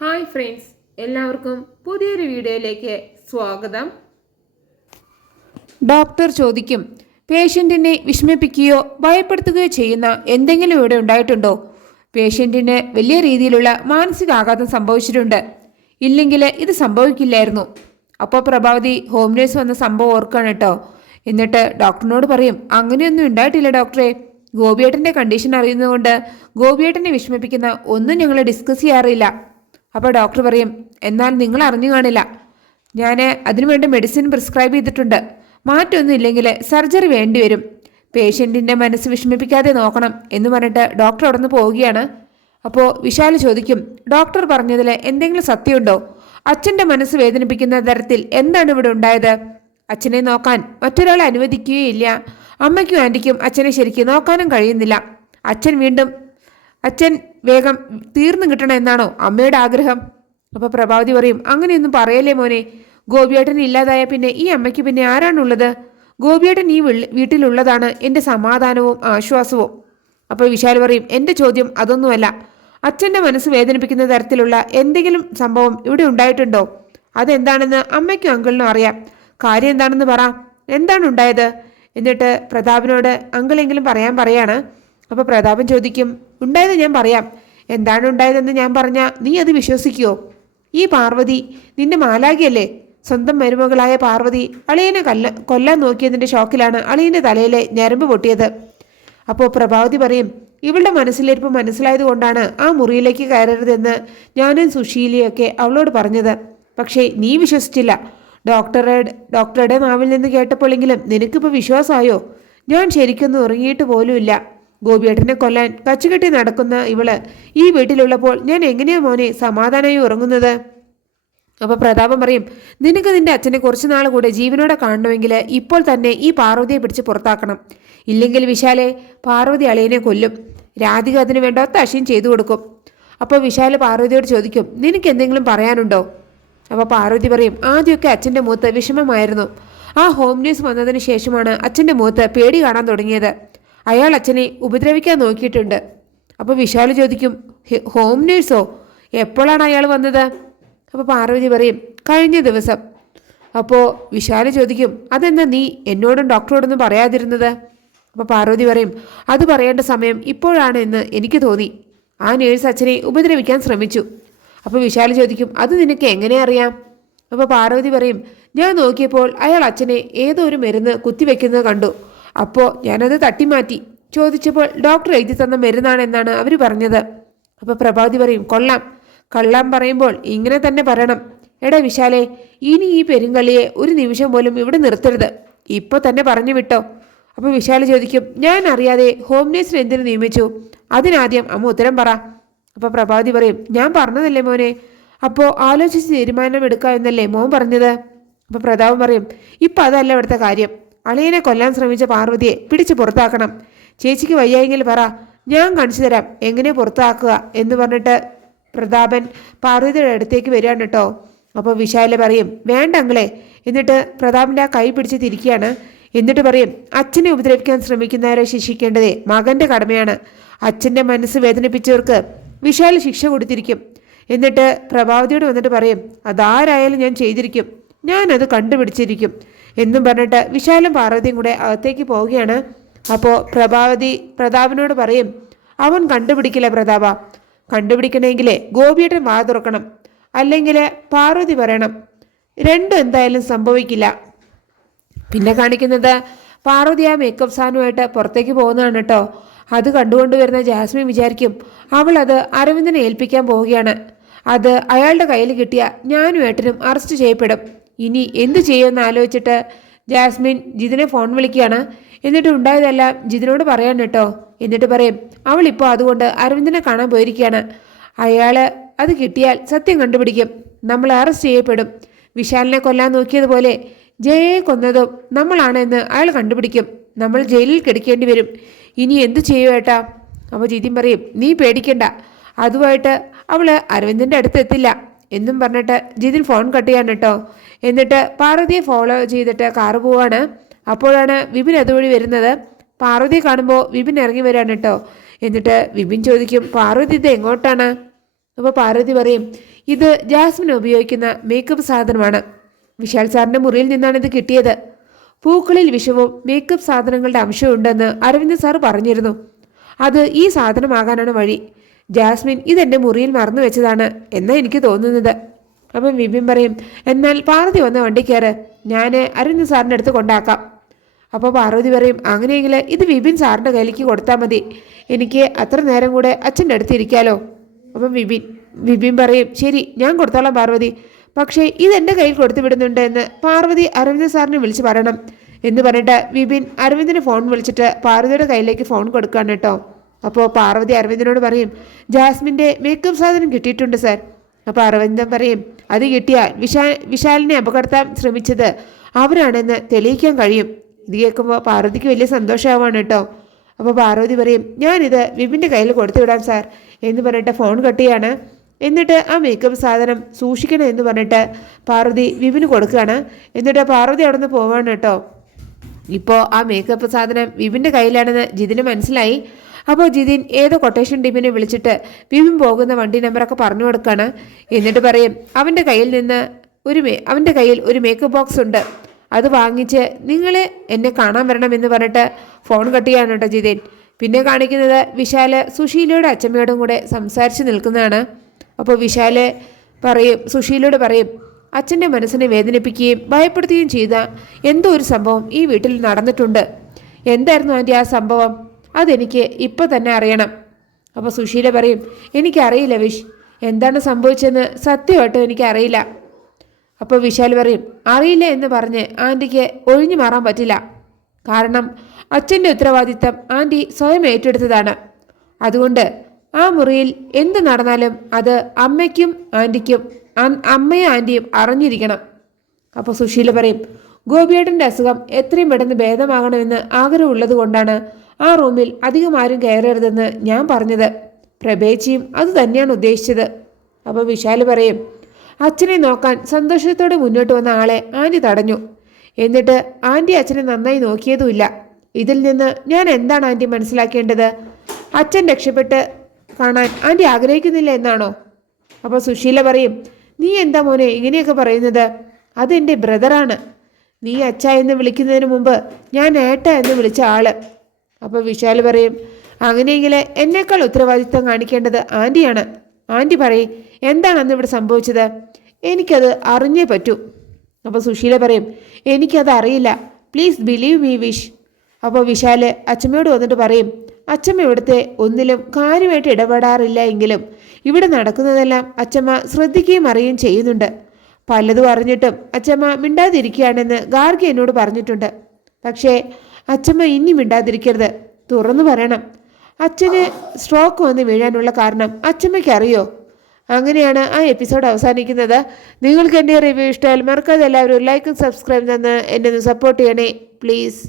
Hi friends, എല്ലാവർക്കും പുതിയൊരു വീഡിയോയിലേക്ക് സ്വാഗതം. ഡോക്ടർ ചോദിക്കും, പേഷ്യൻറ്റിനെ വിഷമിപ്പിക്കുകയോ ഭയപ്പെടുത്തുകയോ ചെയ്യുന്ന എന്തെങ്കിലും ഇവിടെ ഉണ്ടായിട്ടുണ്ടോ? പേഷ്യൻറ്റിന് വലിയ രീതിയിലുള്ള മാനസികാഘാതം സംഭവിച്ചിട്ടുണ്ട്, ഇല്ലെങ്കിൽ ഇത് സംഭവിക്കില്ലായിരുന്നു. അപ്പോൾ പ്രഭാവതി ഹോം നേഴ്സ് വന്ന സംഭവം ഓർക്കാണ് കേട്ടോ. എന്നിട്ട് ഡോക്ടറിനോട് പറയും, അങ്ങനെയൊന്നും ഉണ്ടായിട്ടില്ല ഡോക്ടറെ. ഗോപിയേട്ടൻ്റെ കണ്ടീഷൻ അറിയുന്നതുകൊണ്ട് ഗോപിയേട്ടനെ വിഷമിപ്പിക്കുന്ന ഒന്നും ഞങ്ങൾ ഡിസ്കസ് ചെയ്യാറില്ല. അപ്പോൾ ഡോക്ടർ പറയും, എന്നാൽ നിങ്ങൾ അറിഞ്ഞു കാണില്ല, ഞാൻ അതിനുവേണ്ടി മെഡിസിൻ പ്രിസ്ക്രൈബ് ചെയ്തിട്ടുണ്ട്. മാറ്റമൊന്നും ഇല്ലെങ്കിൽ സർജറി വേണ്ടി വരും. പേഷ്യൻറ്റിൻ്റെ മനസ്സ് വിഷമിപ്പിക്കാതെ നോക്കണം എന്ന് പറഞ്ഞിട്ട് ഡോക്ടർ അവിടെ നിന്ന് പോവുകയാണ്. അപ്പോൾ വിശാൽ ചോദിക്കും, ഡോക്ടർ പറഞ്ഞതിൽ എന്തെങ്കിലും സത്യമുണ്ടോ? അച്ഛൻ്റെ മനസ്സ് വേദനിപ്പിക്കുന്ന തരത്തിൽ എന്താണ് ഇവിടെ ഉണ്ടായത്? അച്ഛനെ നോക്കാൻ മറ്റൊരാളെ അനുവദിക്കുകയില്ല. അമ്മയ്ക്കും ആൻറ്റിക്കും അച്ഛനെ ശരിക്കും നോക്കാനും കഴിയുന്നില്ല. അച്ഛൻ വേഗം തീർന്നു കിട്ടണം എന്നാണോ അമ്മയുടെ ആഗ്രഹം? അപ്പോൾ പ്രഭാവതി പറയും, അങ്ങനെയൊന്നും പറയല്ലേ മോനെ. ഗോപിയേട്ടൻ ഇല്ലാതായ പിന്നെ ഈ അമ്മയ്ക്ക് പിന്നെ ആരാണുള്ളത്? ഗോപിയേട്ടൻ ഈ വീട്ടിലുള്ളതാണ് എൻ്റെ സമാധാനവും ആശ്വാസവും. അപ്പോൾ വിശാൽ പറയും, എൻ്റെ ചോദ്യം അതൊന്നുമല്ല. അച്ഛൻ്റെ മനസ്സ് വേദനിപ്പിക്കുന്ന തരത്തിലുള്ള എന്തെങ്കിലും സംഭവം ഇവിടെ ഉണ്ടായിട്ടുണ്ടോ? അതെന്താണെന്ന് അമ്മയ്ക്കും അങ്കിളിനും അറിയാം. കാര്യം എന്താണെന്ന് പറ, എന്താണ് ഉണ്ടായത്? എന്നിട്ട് പ്രതാപനോട് അങ്കിളെങ്കിലും പറയാണ്. അപ്പോൾ പ്രതാപൻ ചോദിക്കും, ഉണ്ടായത് ഞാൻ പറയാം. എന്താണ് ഉണ്ടായതെന്ന് ഞാൻ പറഞ്ഞാൽ നീ അത് വിശ്വസിക്കുമോ? ഈ പാർവതി നിന്റെ മാലാഖിയല്ലേ? സ്വന്തം മരുമകളായ പാർവതി അളിയനെ കൊല്ലാൻ നോക്കിയതിൻ്റെ ഷോക്കിലാണ് അളിയൻ്റെ തലയിലെ ഞരമ്പ് പൊട്ടിയത്. അപ്പോൾ പ്രഭാവതി പറയും, ഇവളുടെ മനസ്സിലിരിപ്പ് മനസ്സിലായത് കൊണ്ടാണ് ആ മുറിയിലേക്ക് കയറരുതെന്ന് ഞാനും സുശീലയൊക്കെ അവളോട് പറഞ്ഞത്. പക്ഷേ നീ വിശ്വസിച്ചില്ല. ഡോക്ടറുടെ നാവിൽ നിന്ന് കേട്ടപ്പോഴെങ്കിലും നിനക്കിപ്പോൾ വിശ്വാസമായോ? ഞാൻ ശരിക്കൊന്നും ഉറങ്ങിയിട്ട് പോലുമില്ല. ഗോപിയേട്ടനെ കൊല്ലാൻ കച്ചുകെട്ടി നടക്കുന്ന ഇവള് ഈ വീട്ടിലുള്ളപ്പോൾ ഞാൻ എങ്ങനെയാ മോനെ സമാധാനമായി ഉറങ്ങുന്നത്? അപ്പോൾ പ്രതാപൻ പറയും, നിനക്ക് നിന്റെ അച്ഛനെ കുറച്ചു നാൾ കൂടെ ജീവനോടെ കാണണമെങ്കിൽ ഇപ്പോൾ തന്നെ ഈ പാർവതിയെ പിടിച്ച് പുറത്താക്കണം. ഇല്ലെങ്കിൽ വിശാലെ പാർവതി അളിയനെ കൊല്ലും. രാധിക അതിന് വേണ്ടാത്ത അശ്യം ചെയ്തു കൊടുക്കും. അപ്പോൾ വിശാല് പാർവതിയോട് ചോദിക്കും, നിനക്ക് എന്തെങ്കിലും പറയാനുണ്ടോ? അപ്പോൾ പാർവതി പറയും, ആദ്യമൊക്കെ അച്ഛൻ്റെ മുഖത്ത് വിഷമമായിരുന്നു. ആ ഹോം നേഴ്സ് വന്നതിന് ശേഷമാണ് അച്ഛൻ്റെ മുഖത്ത് പേടി കാണാൻ തുടങ്ങിയത്. അയാൾ അച്ഛനെ ഉപദ്രവിക്കാൻ നോക്കിയിട്ടുണ്ട്. അപ്പോൾ വിശാൽ ചോദിക്കും, ഹോം നേഴ്സോ? എപ്പോഴാണ് അയാൾ വന്നത്? അപ്പോൾ പാർവതി പറയും, കഴിഞ്ഞ ദിവസം. അപ്പോൾ വിശാൽ ചോദിക്കും, അതെന്താ നീ എന്നോടും ഡോക്ടറോടൊന്നും പറയാതിരുന്നത്? അപ്പോൾ പാർവതി പറയും, അത് പറയേണ്ട സമയം ഇപ്പോഴാണ് എന്ന് എനിക്ക് തോന്നി. ആ നേഴ്സ് അച്ഛനെ ഉപദ്രവിക്കാൻ ശ്രമിച്ചു. അപ്പോൾ വിശാൽ ചോദിക്കും, അത് നിനക്ക് എങ്ങനെ അറിയാം? അപ്പോൾ പാർവതി പറയും, ഞാൻ നോക്കിയപ്പോൾ അയാൾ അച്ഛനെ ഏതോ ഒരു മരുന്ന് കുത്തിവെക്കുന്നത് കണ്ടു. അപ്പോൾ ഞാനത് തട്ടിമാറ്റി. ചോദിച്ചപ്പോൾ ഡോക്ടർ എഴുതി തന്ന മരുന്നാണെന്നാണ് അവർ പറഞ്ഞത്. അപ്പോൾ പ്രഭാവതി പറയും, കള്ളം പറയുമ്പോൾ ഇങ്ങനെ തന്നെ പറയണം. എടാ വിശാലെ, ഇനി ഈ പെരുങ്കളിയെ ഒരു നിമിഷം പോലും ഇവിടെ നിർത്തരുത്. ഇപ്പോൾ തന്നെ പറഞ്ഞു വിട്ടോ? അപ്പോൾ വിശാൽ ചോദിക്കും, ഞാൻ അറിയാതെ ഹോം നേഴ്സിനെ എന്തിനു നിയമിച്ചു? അതിനാദ്യം അമ്മ ഉത്തരം പറ. അപ്പോൾ പ്രഭാവതി പറയും, ഞാൻ പറഞ്ഞതല്ലേ മോനെ. അപ്പോൾ ആലോചിച്ച് തീരുമാനമെടുക്കുക എന്നല്ലേ മോൻ പറഞ്ഞത്? അപ്പോൾ പ്രതാപൻ പറയും, ഇപ്പം അതല്ല ഇവിടുത്തെ കാര്യം. അളിയനെ കൊല്ലാൻ ശ്രമിച്ച പാർവതിയെ പിടിച്ച് പുറത്താക്കണം. ചേച്ചിക്ക് വയ്യായെങ്കിൽ പറ, ഞാൻ കാണിച്ചു തരാം എങ്ങനെ പുറത്താക്കുക എന്ന് പറഞ്ഞിട്ട് പ്രതാപൻ പാർവതിയുടെ അടുത്തേക്ക് വരികയാണ് കേട്ടോ. അപ്പോൾ വിശാല പറയും, വേണ്ട അങ്ങളെ. എന്നിട്ട് പ്രതാപൻ്റെ ആ കൈ പിടിച്ച് തിരിക്കുകയാണ്. എന്നിട്ട് പറയും, അച്ഛനെ ഉപദ്രവിക്കാൻ ശ്രമിക്കുന്നവരെ ശിക്ഷിക്കേണ്ടതേ മകൻ്റെ കടമയാണ്. അച്ഛൻ്റെ മനസ്സ് വേദനിപ്പിച്ചവർക്ക് വിശാൽ ശിക്ഷ കൊടുത്തിരിക്കും. എന്നിട്ട് പ്രഭാവതിയോട് വന്നിട്ട് പറയും, അതാരായാലും ഞാൻ ചെയ്തിരിക്കും, ഞാനത് കണ്ടുപിടിച്ചിരിക്കും എന്നും പറഞ്ഞിട്ട് വിശാലും പാർവതിയും കൂടെ അകത്തേക്ക് പോവുകയാണ്. അപ്പോൾ പ്രതാപനോട് പറയും, അവൻ കണ്ടുപിടിക്കില്ല പ്രതാപ. കണ്ടുപിടിക്കണമെങ്കിലേ ഗോപിയേട്ടൻ വാ തുറക്കണം, അല്ലെങ്കിൽ പാർവതി പറയണം. രണ്ടും എന്തായാലും സംഭവിക്കില്ല. പിന്നെ കാണിക്കുന്നത് പാർവതി ആ മേക്കപ്പ് സാധനമായിട്ട് പുറത്തേക്ക് പോകുന്നതാണ് കേട്ടോ. അത് കണ്ടുകൊണ്ടുവരുന്ന ജാസ്മിൻ വിചാരിക്കും, അവൾ അത് അരവിന്ദനെ ഏൽപ്പിക്കാൻ പോവുകയാണ്. അത് അയാളുടെ കയ്യിൽ കിട്ടിയ ഞാനും ഏട്ടനും അറസ്റ്റ് ചെയ്യപ്പെടും. ഇനി എന്തു ചെയ്യുമെന്ന് ആലോചിച്ചിട്ട് ജാസ്മിൻ ജിതിനെ ഫോൺ വിളിക്കുകയാണ്. എന്നിട്ട് ഉണ്ടായതെല്ലാം ജിതിനോട് പറയാൻ കേട്ടോ. എന്നിട്ട് പറയും, അവളിപ്പോൾ അതുകൊണ്ട് അരവിന്ദനെ കാണാൻ പോയിരിക്കുകയാണ്. അയാൾ അത് കിട്ടിയാൽ സത്യം കണ്ടുപിടിക്കും, നമ്മൾ അറസ്റ്റ് ചെയ്യപ്പെടും. വിശാലിനെ കൊല്ലാൻ നോക്കിയതുപോലെ ജയയെ കൊന്നതും നമ്മളാണെന്ന് അയാൾ കണ്ടുപിടിക്കും. നമ്മൾ ജയിലിൽ കിടക്കേണ്ടി വരും. ഇനി എന്തു ചെയ്യും ഏട്ടാ? അപ്പോൾ ജിതിൻ പറയും, നീ പേടിക്കണ്ട, അതുമായിട്ട് അവൾ അരവിന്ദൻ്റെ അടുത്ത് എത്തില്ല എന്നും പറഞ്ഞിട്ട് ജിതിൻ ഫോൺ കട്ട് ചെയ്യാൻ കേട്ടോ. എന്നിട്ട് പാർവതിയെ ഫോളോ ചെയ്തിട്ട് കാറ് പോവാണ്. അപ്പോഴാണ് വിപിൻ അതുവഴി വരുന്നത്. പാർവതിയെ കാണുമ്പോൾ വിപിൻ ഇറങ്ങി വരാണ് കേട്ടോ. എന്നിട്ട് വിപിൻ ചോദിക്കും, പാർവതി ഇത് എങ്ങോട്ടാണ്? അപ്പോൾ പാർവതി പറയും, ഇത് ജാസ്മിൻ ഉപയോഗിക്കുന്ന മേക്കപ്പ് സാധനമാണ്. വിശാൽ സാറിൻ്റെ മുറിയിൽ നിന്നാണ് ഇത് കിട്ടിയത്. പൂക്കളിൽ വിഷവും മേക്കപ്പ് സാധനങ്ങളുടെ അംശവും ഉണ്ടെന്ന് അരവിന്ദ് സാർ പറഞ്ഞിരുന്നു. അത് ഈ സാധനമാകാനാണ് വഴി. ജാസ്മിൻ ഇതെൻ്റെ മുറിയിൽ മറന്നു വെച്ചതാണ് എന്നാണ് എനിക്ക് തോന്നുന്നത്. അപ്പം വിപിൻ പറയും, എന്നാൽ പാർവതി വന്ന വണ്ടി കയറ്, ഞാൻ അരവിന്ദ് സാറിൻ്റെ അടുത്ത് കൊണ്ടാക്കാം. അപ്പോൾ പാർവതി പറയും, അങ്ങനെയെങ്കിൽ ഇത് വിപിൻ സാറിൻ്റെ കയ്യിലേക്ക് കൊടുത്താൽ മതി, എനിക്ക് അത്ര നേരം കൂടെ അച്ഛൻ്റെ അടുത്ത് ഇരിക്കാലോ. അപ്പം വിപിൻ പറയും, ശരി ഞാൻ കൊടുത്തോളാം പാർവതി, പക്ഷേ ഇതെൻ്റെ കയ്യിൽ കൊടുത്തു വിടുന്നുണ്ട് എന്ന് പാർവതി അരവിന്ദ് സാറിനെ വിളിച്ച് പറയണം എന്ന് പറഞ്ഞിട്ട് വിപിൻ അരവിന്ദിന് ഫോൺ വിളിച്ചിട്ട് പാർവതിയുടെ കയ്യിലേക്ക് ഫോൺ കൊടുക്കുകയാണ് കേട്ടോ. അപ്പോൾ പാർവതി അരവിന്ദിനോട് പറയും, ജാസ്മിൻ്റെ മേക്കപ്പ് സാധനം കിട്ടിയിട്ടുണ്ട് സാർ. അപ്പോൾ അരവിന്ദൻ പറയും, അത് കിട്ടിയാൽ വിശാലിനെ അപകടത്താൻ ശ്രമിച്ചത് അവരാണെന്ന് തെളിയിക്കാൻ കഴിയും. ഇത് കേൾക്കുമ്പോൾ പാർവതിക്ക് വലിയ സന്തോഷമാവാണ് കേട്ടോ. അപ്പോൾ പാർവതി പറയും, ഞാനിത് വിപിൻ്റെ കയ്യിൽ കൊടുത്തു വിടാം സാർ എന്ന് പറഞ്ഞിട്ട് ഫോൺ കട്ട് ചെയ്യാണ്. എന്നിട്ട് ആ മേക്കപ്പ് സാധനം സൂക്ഷിക്കണം എന്ന് പറഞ്ഞിട്ട് പാർവതി വിപിന് കൊടുക്കുകയാണ്. എന്നിട്ട് പാർവതി അവിടെ നിന്ന് പോവാണ് കേട്ടോ. ഇപ്പോൾ ആ മേക്കപ്പ് സാധനം വിപിൻ്റെ കയ്യിലാണെന്ന് ജിതിന് മനസ്സിലായി. അപ്പോൾ ജിതിൻ ഏതോ കൊട്ടേഷൻ ടീമിനെ വിളിച്ചിട്ട് വിപിൻ പോകുന്ന വണ്ടി നമ്പറൊക്കെ പറഞ്ഞു കൊടുക്കുകയാണ്. എന്നിട്ട് പറയും, അവൻ്റെ കയ്യിൽ ഒരു മേക്കപ്പ് ബോക്സ് ഉണ്ട്, അത് വാങ്ങിച്ച് നിങ്ങൾ എന്നെ കാണാൻ വരണമെന്ന് പറഞ്ഞിട്ട് ഫോൺ കട്ട് ചെയ്യാണ് കേട്ടോ ജിതിൻ. പിന്നെ കാണിക്കുന്നത് വിശാല് സുശീലയുടെ അച്ഛമ്മയോടും കൂടെ സംസാരിച്ച് നിൽക്കുന്നതാണ്. അപ്പോൾ വിശാല് സുശീലയോട് പറയും, അച്ഛൻ്റെ മനസ്സിനെ വേദനിപ്പിക്കുകയും ഭയപ്പെടുത്തുകയും ചെയ്ത എന്തോ ഒരു സംഭവം ഈ വീട്ടിൽ നടന്നിട്ടുണ്ട്. എന്തായിരുന്നു ആൻറ്റി ആ സംഭവം? അതെനിക്ക് ഇപ്പോൾ തന്നെ അറിയണം. അപ്പോൾ സുശീല പറയും, എനിക്കറിയില്ല വിഷ്, എന്താണ് സംഭവിച്ചതെന്ന് സത്യമായിട്ടും എനിക്കറിയില്ല. അപ്പോൾ വിശാൽ പറയും, അറിയില്ല എന്ന് പറഞ്ഞ് ആൻറ്റിക്ക് ഒഴിഞ്ഞു മാറാൻ പറ്റില്ല. കാരണം അച്ഛൻ്റെ ഉത്തരവാദിത്തം ആൻറ്റി സ്വയം ഏറ്റെടുത്തതാണ്. അതുകൊണ്ട് ആ മുറിയിൽ എന്ത് നടന്നാലും അത് അമ്മയും ആൻറ്റിയും അറിഞ്ഞിരിക്കണം. അപ്പോൾ സുശീല പറയും, ഗോപിയേട്ടൻ്റെ അസുഖം എത്രയും പെട്ടെന്ന് ഭേദമാകണമെന്ന് ആഗ്രഹമുള്ളത് കൊണ്ടാണ് ആ റൂമിൽ അധികം ആരും കയറരുതെന്ന് ഞാൻ പറഞ്ഞത്. പ്രഭേച്ചിയും അത് തന്നെയാണ് ഉദ്ദേശിച്ചത്. അപ്പോൾ വിശാല് പറയും, അച്ഛനെ നോക്കാൻ സന്തോഷത്തോടെ മുന്നോട്ട് വന്ന ആളെ ആൻറ്റി തടഞ്ഞു. എന്നിട്ട് ആൻറ്റി അച്ഛനെ നന്നായി നോക്കിയതുമില്ല. ഇതിൽ നിന്ന് ഞാൻ എന്താണ് ആൻറ്റി മനസ്സിലാക്കേണ്ടത്? അച്ഛൻ രക്ഷപ്പെട്ട് കാണാൻ ആൻറ്റി ആഗ്രഹിക്കുന്നില്ല എന്നാണോ? അപ്പോൾ സുശീല പറയും, നീ എന്താ മോനെ ഇങ്ങനെയൊക്കെ പറയുന്നത്? അതെൻ്റെ ബ്രദറാണ്. നീ അച്ഛ എന്ന് വിളിക്കുന്നതിന് മുമ്പ് ഞാൻ ഏട്ട എന്ന് വിളിച്ച ആള്. അപ്പോൾ വിശാൽ പറയും, അങ്ങനെയെങ്കിൽ എന്നേക്കാൾ ഉത്തരവാദിത്വം കാണിക്കേണ്ടത് ആൻറ്റിയാണ്. ആൻറ്റി പറയും, എന്താണ് അന്ന് ഇവിടെ സംഭവിച്ചത്? എനിക്കത് അറിഞ്ഞേ പറ്റൂ. അപ്പോൾ സുശീല പറയും, എനിക്കത് അറിയില്ല, പ്ലീസ് ബിലീവ് മീ വിഷ്. അപ്പോൾ വിശാല് അച്ഛമ്മയോട് വന്നിട്ട് പറയും, അച്ഛമ്മ ഇവിടുത്തെ ഒന്നിലും കാര്യമായിട്ട് ഇടപെടാറില്ല എങ്കിലും ഇവിടെ നടക്കുന്നതെല്ലാം അച്ഛമ്മ ശ്രദ്ധിക്കുകയും അറിയുകയും ചെയ്യുന്നുണ്ട്. പലതും അറിഞ്ഞിട്ടും അച്ഛമ്മ മിണ്ടാതിരിക്കുകയാണെന്ന് ഗാർഗി എന്നോട് പറഞ്ഞിട്ടുണ്ട്. പക്ഷേ അച്ഛമ്മ ഇനി മിണ്ടാതിരിക്കരുത്, തുറന്നു പറയണം. അച്ഛന് സ്ട്രോക്ക് വന്ന് വീഴാനുള്ള കാരണം അച്ഛമ്മയ്ക്ക് അറിയോ? അങ്ങനെയാണ് ആ എപ്പിസോഡ് അവസാനിക്കുന്നത്. നിങ്ങൾക്ക് എൻ്റെ റിവ്യൂ ഇഷ്ടമായാൽ മറക്കാതെ എല്ലാവരും ലൈക്കും സബ്സ്ക്രൈബ് തന്ന് എന്നെ ഒന്ന് സപ്പോർട്ട് ചെയ്യണേ പ്ലീസ്.